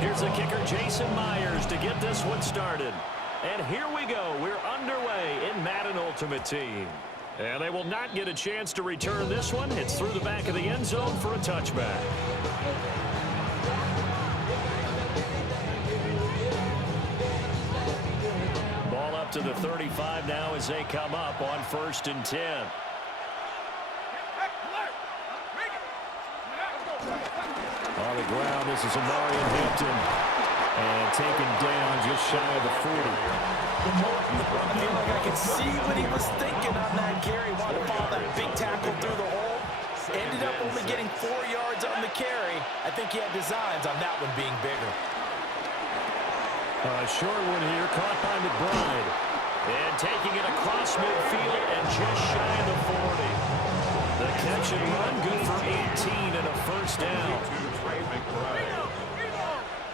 Here's the kicker, Jason Myers, to get this one started. And here we go. We're underway in Madden Ultimate Team. And they will not get a chance to return this one. It's through the back of the end zone for a touchback. Ball up to the 35 now as they come up on 1st and 10. On the ground, this is Amarian Hampton. And taken down just shy of the 40. I feel like I could see what he was thinking on that carry. Wanted to follow that big tackle through the hole. Ended up only getting 4 yards on the carry. I think he had designs on that one being bigger. A short one here, caught by McBride. And taking it across midfield and just shy of the 40. The catch and run, good for 18 and a first down.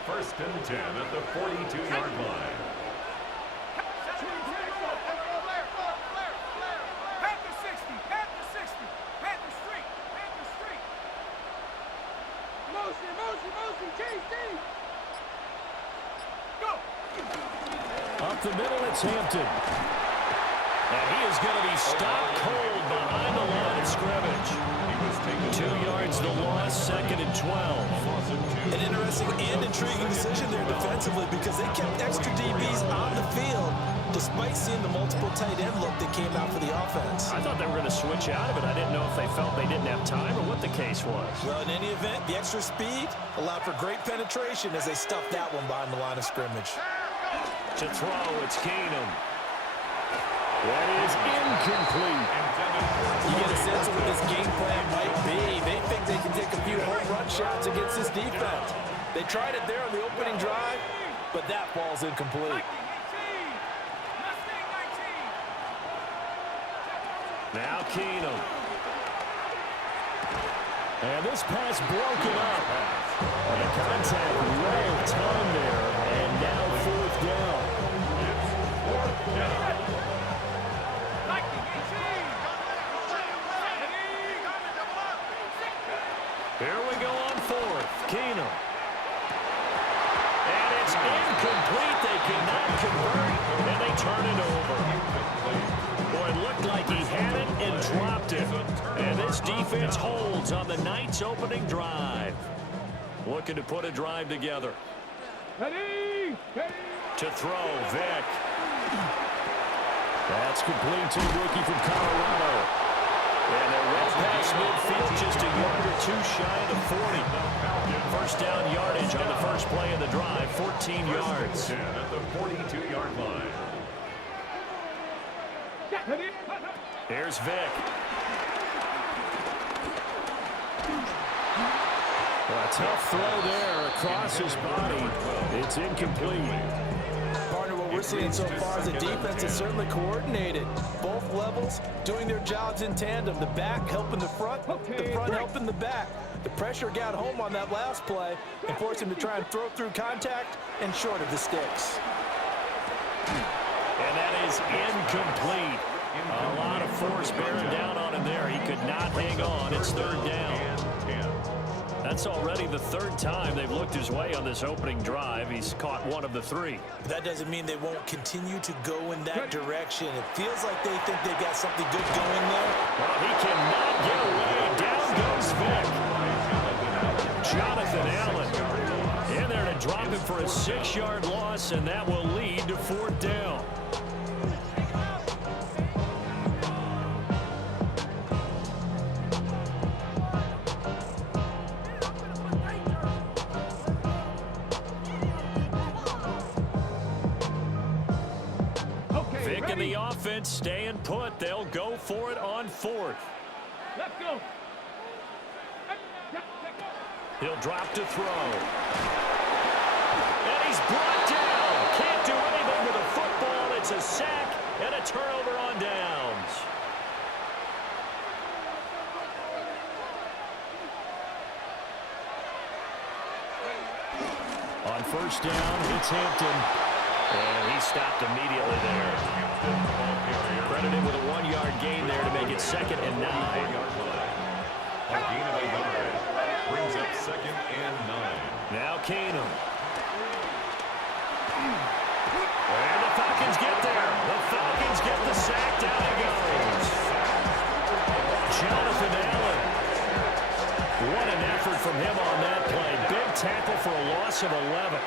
1st and 10 at the 42-yard line. Up the middle, it's Hampton. And he is going to be stopped cold behind the line of scrimmage. 2 yards the loss, 2nd and 12. An interesting and intriguing decision there defensively because they kept extra DBs on the field despite seeing the multiple tight end look that came out for the offense. I thought they were going to switch out of it. I didn't know if they felt they didn't have time or what the case was. Well, in any event, the extra speed allowed for great penetration as they stuffed that one behind the line of scrimmage. To throw, it's Keenum. That is incomplete. You get a sense of what this game plan might be. They think they can take a few home run shots against this defense. They tried it there on the opening drive, but that ball's incomplete. Now Keenum. And this pass broken up. And contact well timed there. And now 4th down. Here we go on 4th. Keenum. And it's incomplete. They cannot convert. And they turn it over. Boy, it looked like he had it and dropped it. And this defense holds on the Knights' opening drive. Looking to put a drive together. To throw, Vick. That's complete to the rookie from Colorado. And they're right past midfield, just a yard or 2 shy of the 40. First down yardage on the first play of the drive, 14 yards. 10 at the 42-yard line. Here's Vick. A tough throw there across his body. It's incomplete. Partner, what we're seeing so far is the defense is certainly coordinated. Both levels doing their jobs in tandem. The back helping the front helping the back. The pressure got home on that last play and forced him to try and throw through contact and short of the sticks. And that is incomplete. A lot of force bearing down on him there. He could not hang on. It's 3rd down. That's already the 3rd time they've looked his way on this opening drive. He's caught 1 of the 3. That doesn't mean they won't continue to go in that direction. It feels like they think they've got something good going there. Well, he cannot get away. Down goes Vick. Jonathan Allen in there to drop him for a 6-yard loss, and that will lead to 4th down. Vick and the offense staying put. They'll go for it on 4th. Let's go. He'll drop to throw. And he's brought down. Can't do anything with a football. It's a sack and a turnover on downs. On 1st down, it's Hampton. And he stopped immediately there. Credited with a 1-yard gain there to make it 2nd and 9. A gain of 8 yards. Brings up 2nd and 9. Now Keenum. from him on that play. Big tackle for a loss of 11.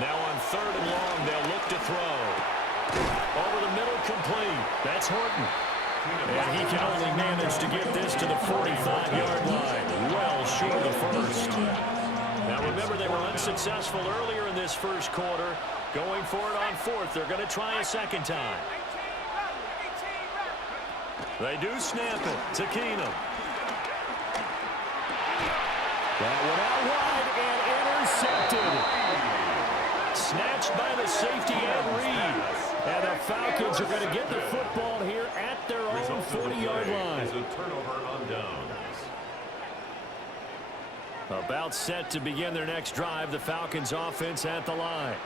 Now on 3rd and long, they'll look to throw. Over the middle, complete. That's Horton. And he can only manage to get this to the 45-yard line. Well short of the first. Now remember, they were unsuccessful earlier in this first quarter. Going for it on 4th. They're going to try a second time. They do snap it to Keenum. That one out wide and intercepted. Snatched by the safety and Reed. And the Falcons are going to get the football here at their own 40-yard line. Is a turnover on downs. About set to begin their next drive. The Falcons offense at the line.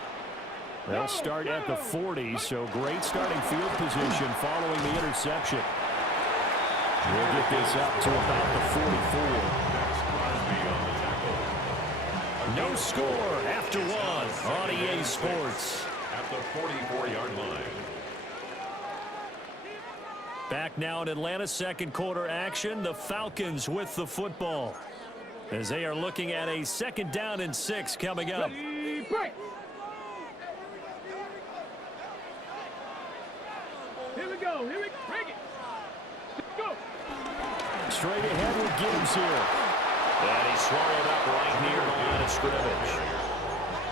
They'll start at the 40, so great starting field position following the interception. We'll get this up to about the 44. No score after one on EA Sports. At the 44-yard line. Back now in Atlanta, second quarter action. The Falcons with the football as they are looking at a 2nd down and 6 coming up. Here we go. Bring it. Go. Straight ahead with Gibbs here. And he's swallowed up right near the line of scrimmage.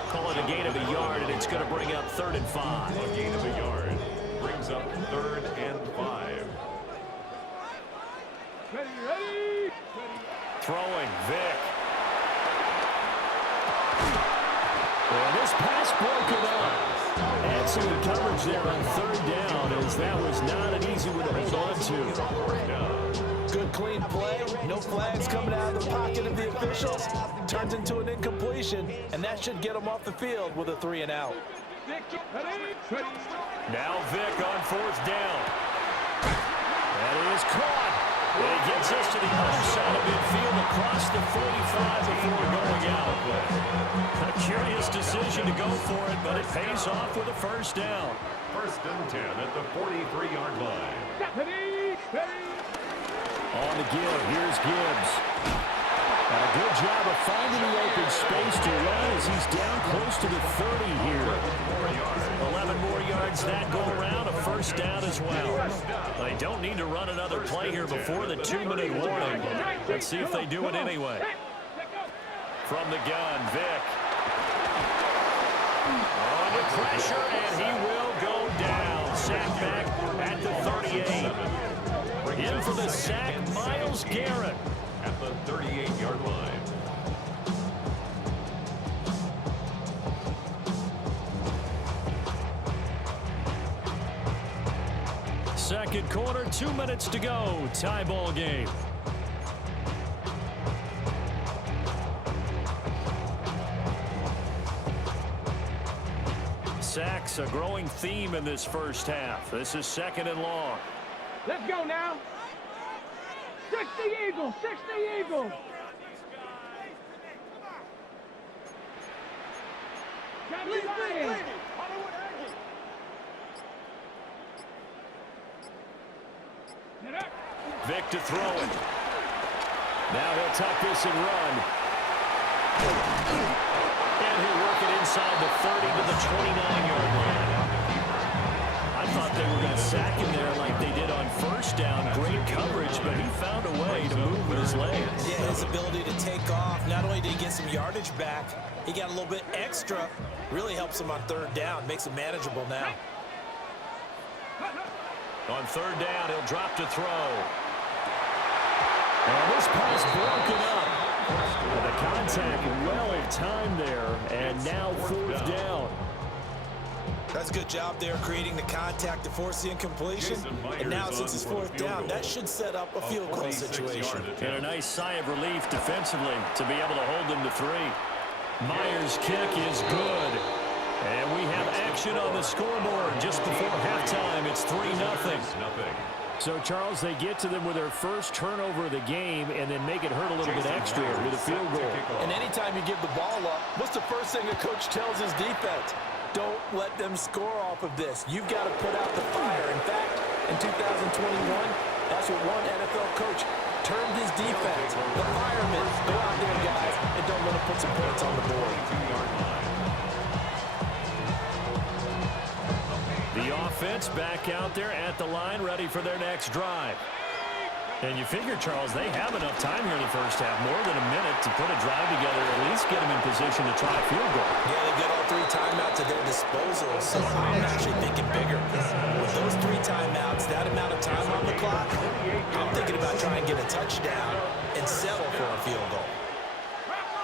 Call it a gain of a yard, and it's going to bring up 3rd and 5. A gain of a yard brings up 3rd and 5. Ready. Throwing, Vic. And this pass broken up. Excellent coverage there on 3rd down, as that was not an easy one to hold on to. Good clean play. No flags coming out of the pocket of the officials. Turns into an incompletion, and that should get them off the field with a 3 and out. Now Vic on 4th down. That is caught. And he gets us to the other side of midfield across the 45 before going out. A curious decision to go for it, but it pays off with a 1st down. 1st and 10 at the 43-yard line. On the give, here's Gibbs. A good job of finding the open space to run as he's down close to the 30 here. 11 more yards that go around, a 1st down as well. They don't need to run another play here before the 2-minute warning. Let's see if they do it anyway. From the gun, Vic. Under pressure, and he will go down. Sack back at the 38. In for the sack, Myles Garrett. At the 38-yard line. Second quarter, 2 minutes to go. Tie ball game. Sacks, a growing theme in this first half. This is 2nd and long. Let's go now. 60 Eagles. Vic to throw it. Now he'll tuck this and run. And he'll work it inside the 30 to the 29-yard line. I thought they were going to sack him there like they did on 1st down. Great coverage, but he found a way to move with his legs. Yeah, his ability to take off. Not only did he get some yardage back, he got a little bit extra. Really helps him on 3rd down. Makes it manageable now. On 3rd down, he'll drop to throw. And this pass broken up. And the contact well timed there, and now 4th down. That's a good job there creating the contact to force the incompletion. And now since it's 4th down, that should set up a field goal situation. And a nice sigh of relief defensively to be able to hold them to 3. Myers' kick is good. And we have action on the scoreboard just before halftime. It's 3-0. So, Charles, they get to them with their first turnover of the game and then make it hurt a little bit extra with a field goal. And anytime you give the ball up, what's the first thing a coach tells his defense? Don't let them score off of this. You've got to put out the fire. In fact, in 2021, That's what one NFL coach termed his defense. The firemen. Go out there, guys, and don't let them put some points on the board. The offense back out there at the line, ready for their next drive. And you figure, Charles, they have enough time here in the first half, more than a minute, to put a drive together, at least get them in position to try a field goal. Yeah, they've got all 3 timeouts at their disposal, so I'm actually thinking bigger. With those 3 timeouts, that amount of time on the clock, I'm thinking about trying to get a touchdown and settle for a field goal.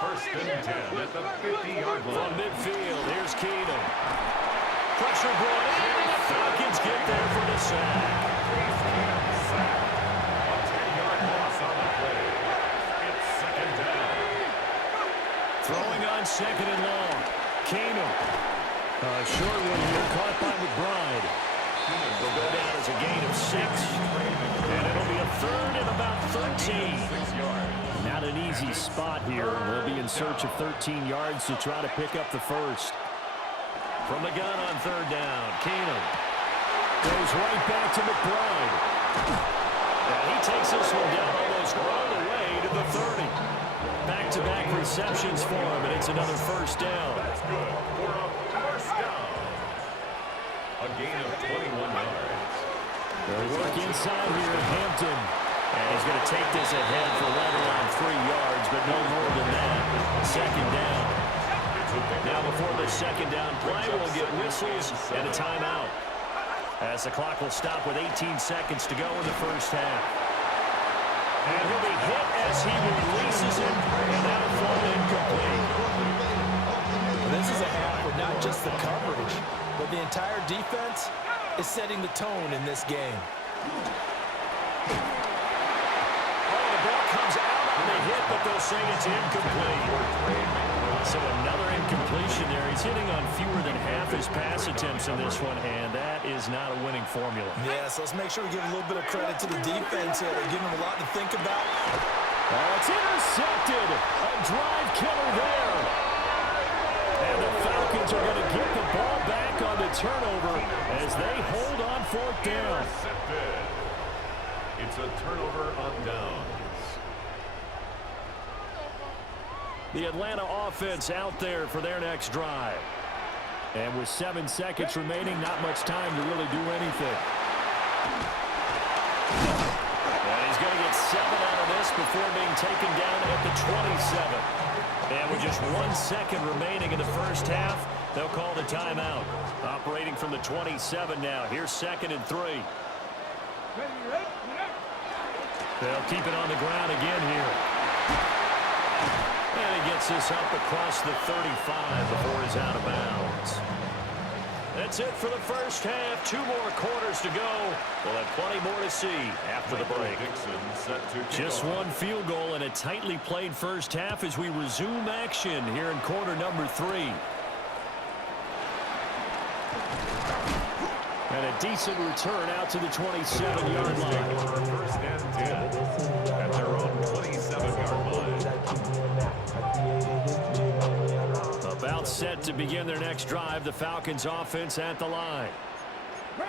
First and 10 at the 50-yard line. From midfield, here's Keenum. Pressure brought in, and the Falcons get there for the sack. Throwing on second and long. Keenum. Short one here, caught by McBride. Will go down as a gain of 6. And it'll be a third and about 13. Not an easy spot here. They'll be in search of 13 yards to try to pick up the first. From the gun on third down, Keenum goes right back to McBride. And he takes this one down almost all the way to the 30. Back-to-back receptions for him, and it's another first down. That's good for a first down. A gain of 21 yards. They'll work inside here at Hampton. And he's going to take this ahead for right around 3 yards, but no more than that. Second down. Now before the second down play, we'll get whistles and a timeout, as the clock will stop with 18 seconds to go in the first half. And he'll be hit as he releases it, and that'll fall incomplete. This is a half where not just the coverage, but the entire defense is setting the tone in this game. Oh, the ball comes out on the hit, but they'll say it's incomplete. So another incompletion there. He's hitting on fewer than half his pass attempts in this one, and that is not a winning formula. Yeah, so let's make sure we give a little bit of credit to the defense here. They're giving them a lot to think about. Oh, it's intercepted. A drive killer there. And the Falcons are going to get the ball back on the turnover as they hold on fourth down. It's a turnover on downs. The Atlanta offense out there for their next drive. And with 7 seconds remaining, not much time to really do anything. And he's going to get 7 out of this before being taken down at the 27. And with just 1 second remaining in the first half, they'll call the timeout. Operating from the 27 now. Here's 2nd and 3. They'll keep it on the ground again here. And he gets this up across the 35 before he's out of bounds. That's it for the first half. 2 more quarters to go. We'll have plenty more to see after the break. Just 1 field goal and a tightly played first half as we resume action here in quarter number 3. And a decent return out to the 27-yard line. First and 10 at their own 27-yard line. About set to begin their next drive, the Falcons offense at the line.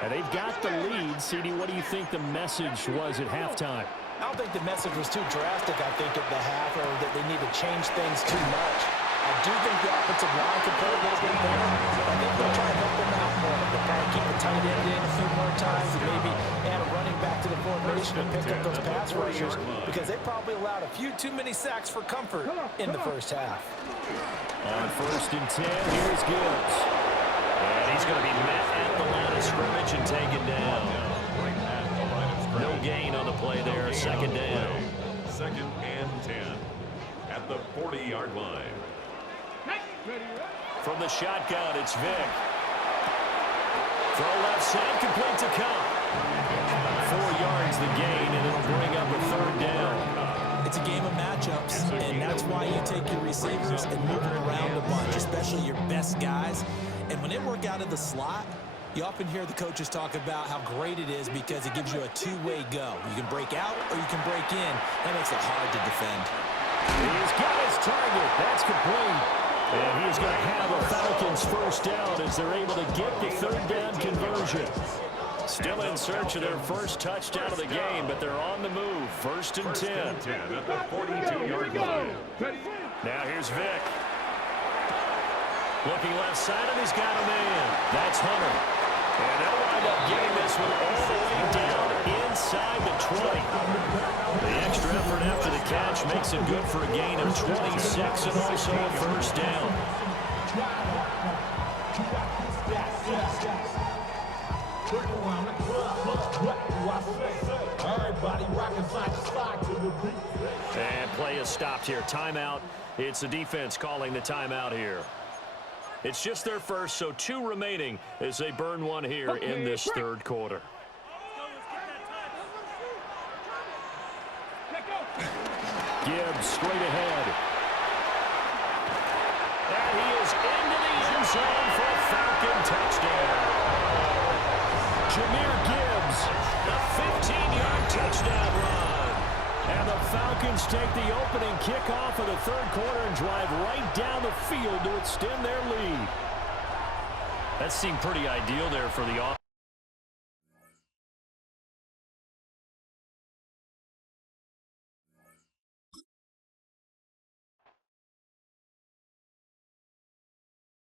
And they've got the lead. CD, what do you think the message was at halftime? I don't think the message was too drastic, I think, at the half, or that they need to change things too much. I do think the offensive line could play a little bit better. I think they'll try to help them out more. They'll probably keep the tight end in a few more times and maybe add a running back to the formation and pick up those pass rushers, because they probably allowed a few too many sacks for comfort in the first half. On 1st and 10, here's Gibbs. And he's going to be met at the line of scrimmage and taken down. No gain on the play there. 2nd down. 2nd and 10 at the 40-yard line. From the shotgun, it's Vick. Throw left side, complete to Cup. 4 yards the gain, and it'll bring up a 3rd down. It's a game of matchups, and that's why you take your receivers and move them around a bunch, especially your best guys. And when they work out of the slot, you often hear the coaches talk about how great it is because it gives you a 2-way go. You can break out or you can break in. That makes it hard to defend. He's got his target. That's complete. And he's going to have a Falcons first down as they're able to get the 3rd down conversion. Still in search of their first touchdown of the game, but they're on the move. First and 10. At the 42-yard line. Now here's Vick. Looking left side, and he's got a man. That's Hunter. And they'll wind up getting this one all the way down inside the 20. The extra effort after the catch makes it good for a gain of 26 and also a first down. And play is stopped here. Timeout. It's the defense calling the timeout here. It's just their first, so 2 remaining as they burn one here in this third quarter. Gibbs straight ahead. And he is into the end zone for a Falcon touchdown. Jahmyr Gibbs, the 15-yard touchdown run. And the Falcons take the opening kickoff of the third quarter and drive right down the field to extend their lead. That seemed pretty ideal there for the offense.